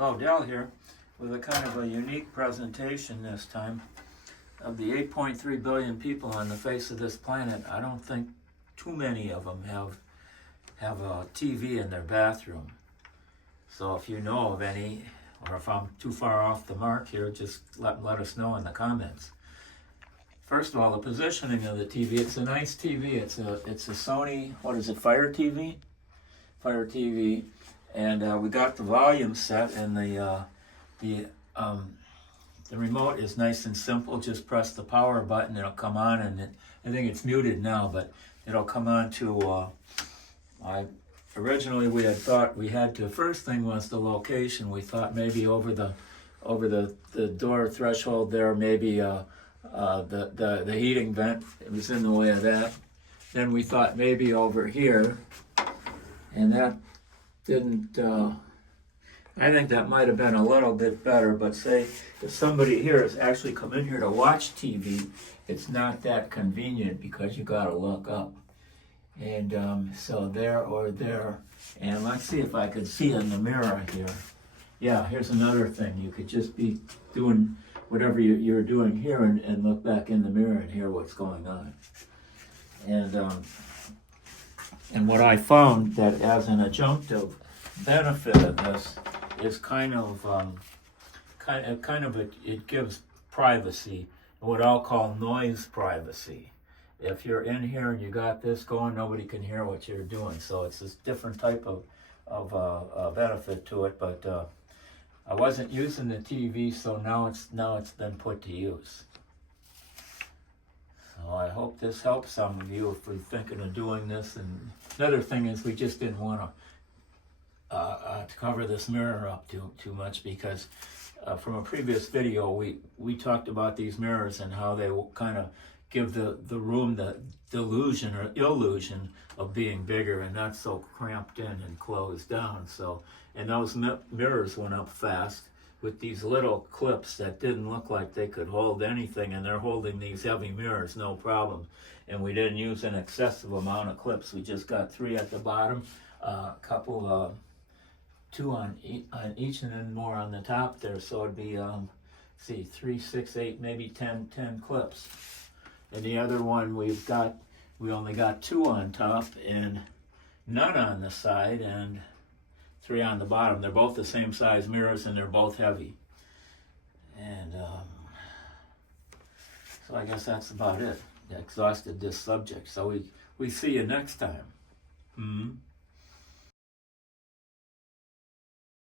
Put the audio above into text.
Oh, Dell here with a kind of a unique presentation this time. Of the 8.3 billion people on the face of this planet, I don't think too many of them have a TV in their bathroom. So if you know of any, or if I'm too far off the mark here, just let us know in the comments. First of all, the positioning of the TV. It's a nice TV. It's a Sony, what is it, Fire TV? Fire TV. And we got the volume set, and the remote is nice and simple. Just press the power button, it'll come on, and I think it's muted now, but it'll come on to, originally we had thought we had to, first thing was the location. We thought maybe over the door threshold there, maybe the heating vent, it was in the way of that. Then we thought maybe over here, and that didn't, I think that might have been a little bit better, but say if somebody here has actually come in here to watch TV, it's not that convenient because you gotta look up. And so there or there, and let's see if I could see in the mirror here. Yeah, here's another thing. You could just be doing whatever you're doing here and look back in the mirror and hear what's going on. And what I found that as an adjunctive benefit of this is it gives privacy, what I'll call noise privacy. If you're in here and you got this going, nobody can hear what you're doing. So it's this different type of benefit to it. But I wasn't using the TV, so now it's been put to use. So I hope this helps some of you if we're thinking of doing this. And another thing is we just didn't want to cover this mirror up too much because from a previous video we talked about these mirrors and how they will kind of give the room the delusion or illusion of being bigger and not so cramped in and closed down. So, and those mirrors went up fast with these little clips that didn't look like they could hold anything, and they're holding these heavy mirrors no problem. And we didn't use an excessive amount of clips. We just got 3 at the bottom, a couple 2 on each, and then more on the top there. So it'd be 3, 6, 8, maybe 10 clips. And the other one we only got 2 on top and none on the side and 3 on the bottom. They're both the same size mirrors and they're both heavy. And so I guess that's about it. I exhausted this subject. So we see you next time.